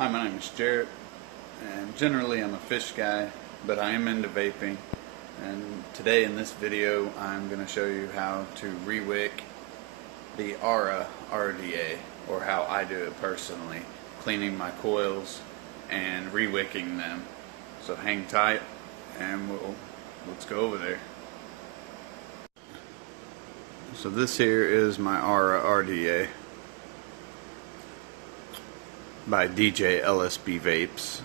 Hi, my name is Jarrett, and generally I'm a fish guy, but I am into vaping. And today in this video I'm going to show you how to rewick the Aura RDA, or how I do it personally, cleaning my coils and rewicking them. So hang tight and let's go over there. So this here is my Aura RDA by DJ LSB Vapes.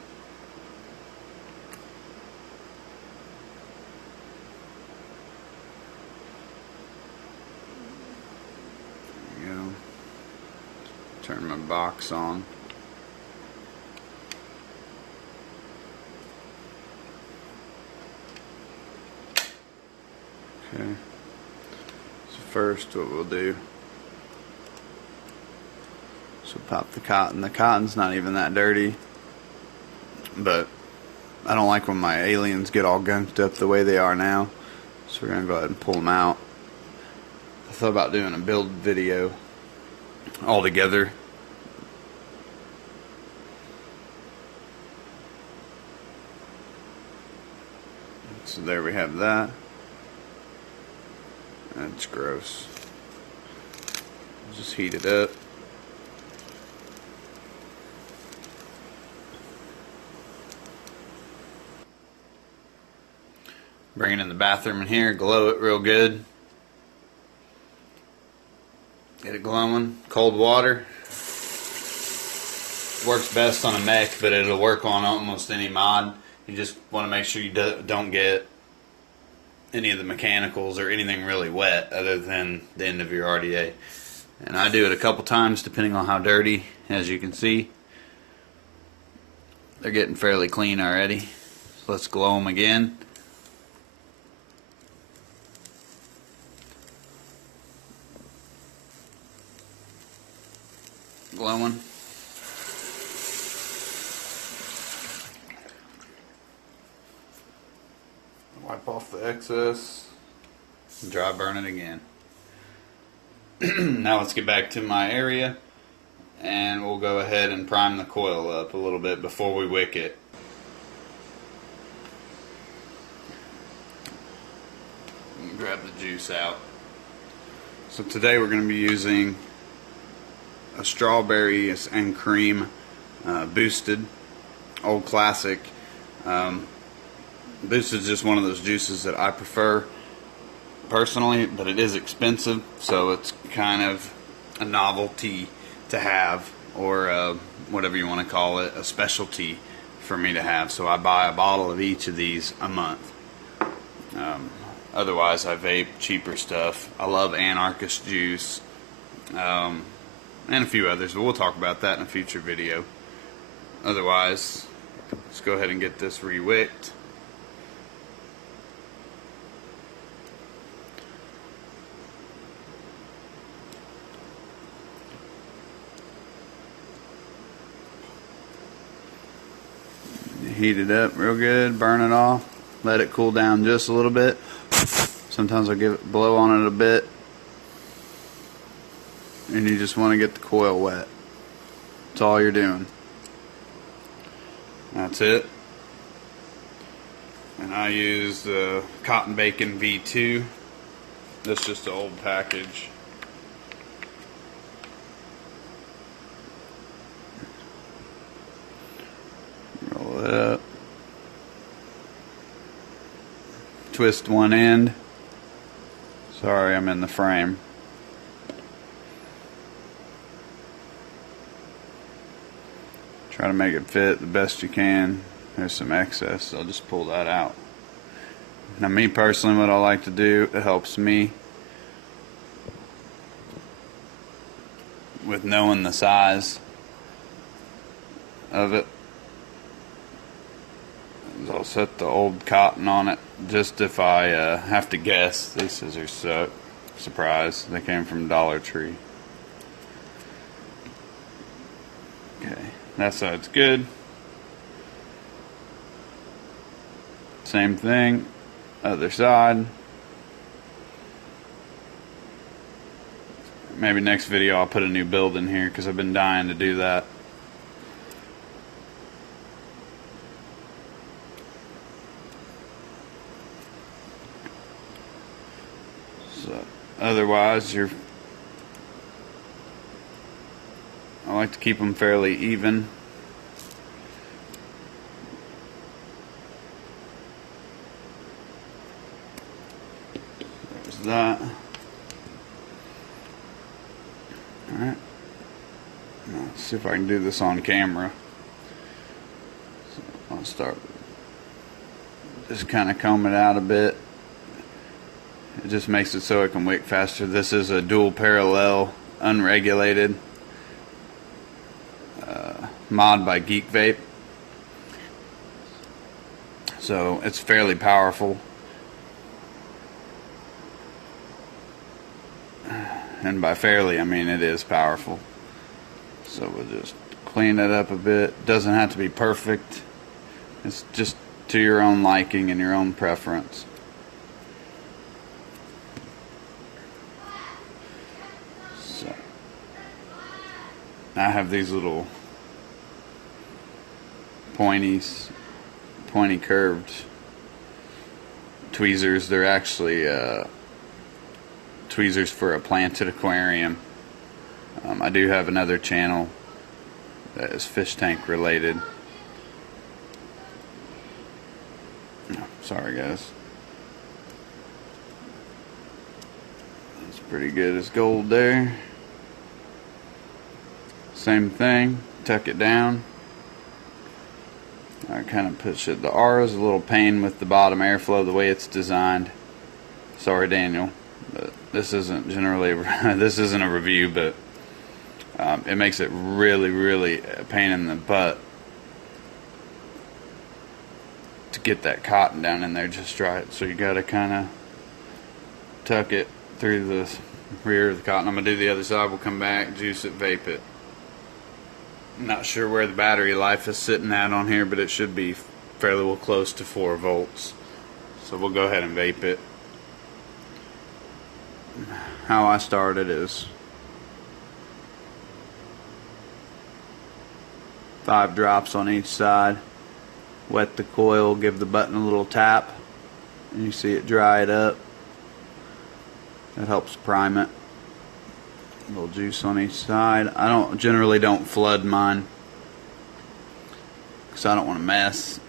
There you go. Turn my box on. Okay. So first what we'll do, so pop the cotton. The cotton's not even that dirty, but I don't like when my aliens get all gunked up the way they are now, so we're going to go ahead and pull them out. I thought about doing a build video all together. So there we have that. That's gross. Just heat it up. Bring it in the bathroom in here, glow it real good. Get it glowing. Cold water. Works best on a mech, but it'll work on almost any mod. You just want to make sure you don't get any of the mechanicals or anything really wet other than the end of your RDA. And I do it a couple times depending on how dirty. As you can see, they're getting fairly clean already. So let's glow them again. Glowing. Wipe off the excess. Dry burn it again. Now let's get back to my area, and we'll go ahead and prime the coil up a little bit before we wick it. Grab the juice out. So today we're going to be using a strawberry and cream boosted, old classic. Boosted is just one of those juices that I prefer personally, but it is expensive, so it's kind of a novelty to have, or whatever you want to call it, a specialty for me to have. So I buy a bottle of each of these a month. Otherwise I vape cheaper stuff. I love Anarchist juice, and a few others, but we'll talk about that in a future video. Otherwise, let's go ahead and get this rewicked. Heat it up real good, burn it off, let it cool down just a little bit. Sometimes I'll blow on it a bit. And you just want to get the coil wet. That's all you're doing. That's it. And I use the Cotton Bacon V2. That's just an old package. Roll it up. Twist one end. Sorry, I'm in the frame. Try to make it fit the best you can. There's some excess, so I'll just pull that out. Now me personally, what I like to do, it helps me with knowing the size of it, is I'll set the old cotton on it, just if I have to guess. These scissors suck. Surprise, they came from Dollar Tree. Okay. That side's good. Same thing, other side. Maybe next video I'll put a new build in here because I've been dying to do that. otherwise, I like to keep them fairly even. There's that. Alright. Let's see if I can do this on camera. So I'll start just kind of comb it out a bit. It just makes it so it can wick faster. This is a dual parallel unregulated mod by GeekVape. So it's fairly powerful. And by fairly, I mean it is powerful. So we'll just clean it up a bit. Doesn't have to be perfect. It's just to your own liking and your own preference. So I have these little pointy curved tweezers. They're actually tweezers for a planted aquarium. I do have another channel that is fish tank related. Oh, sorry guys. That's pretty good as gold there. Same thing, tuck it down. I kind of push it. The Aura is a little pain with the bottom airflow the way it's designed. Sorry Daniel, but this isn't generally this isn't a review, but it makes it really a pain in the butt to get that cotton down in there just right. So you gotta kind of tuck it through the rear of the cotton. I'm gonna do the other side. We'll come back, juice it, vape it. I'm not sure where the battery life is sitting at on here, but it should be fairly well close to 4 volts. So we'll go ahead and vape it. How I started is 5 drops on each side. Wet the coil, give the button a little tap, and you see it dry it up. That helps prime it. A little juice on each side. I generally don't flood mine because I don't want to mess.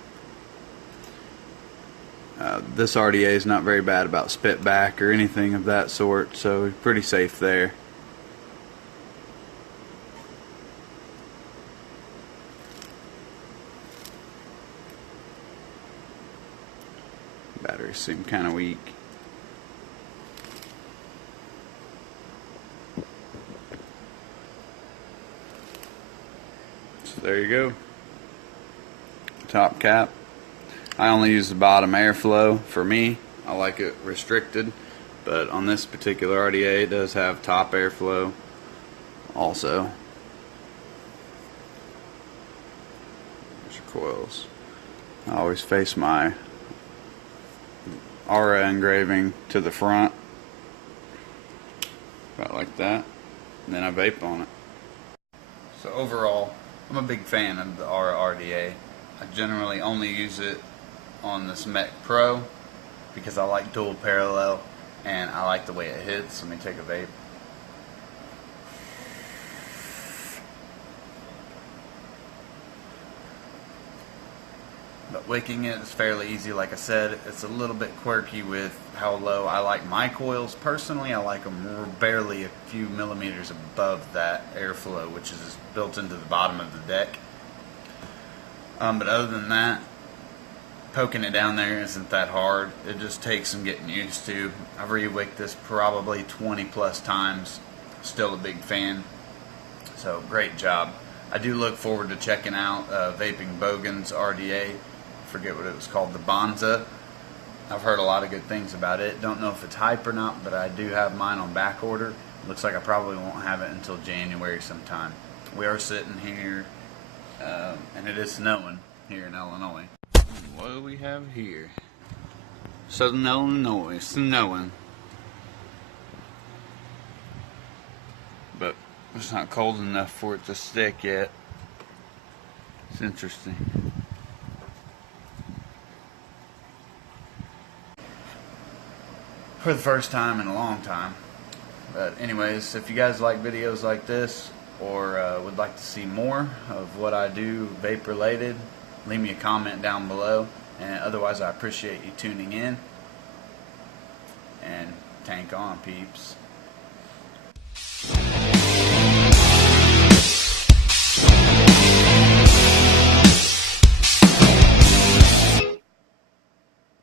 This RDA is not very bad about spit back or anything of that sort, so we're pretty safe there. Batteries seem kind of weak. So there you go. Top cap. I only use the bottom airflow for me. I like it restricted, but on this particular RDA it does have top airflow also. There's your coils. I always face my Aura engraving to the front, about like that, and then I vape on it. So overall, I'm a big fan of the Aura RDA. I generally only use it on this Mech Pro because I like dual parallel and I like the way it hits. Let me take a vape. But wicking it is fairly easy. Like I said, it's a little bit quirky with how low I like my coils. Personally, I like them barely a few millimeters above that airflow, which is built into the bottom of the deck. But other than that, poking it down there isn't that hard. It just takes some getting used to. I've rewicked this probably 20 plus times. Still a big fan. So great job. I do look forward to checking out Vaping Bogan's RDA. I forget what it was called, the Bonza. I've heard a lot of good things about it. Don't know if it's hype or not, but I do have mine on back order. Looks like I probably won't have it until January sometime. We are sitting here, and it is snowing here in Illinois. What do we have here? Southern Illinois, snowing. But it's not cold enough for it to stick yet. It's interesting. For the first time in a long time, But anyways, if you guys like videos like this, or would like to see more of what I do vape related, leave me a comment down below. And otherwise, I appreciate you tuning in. And tank on, peeps.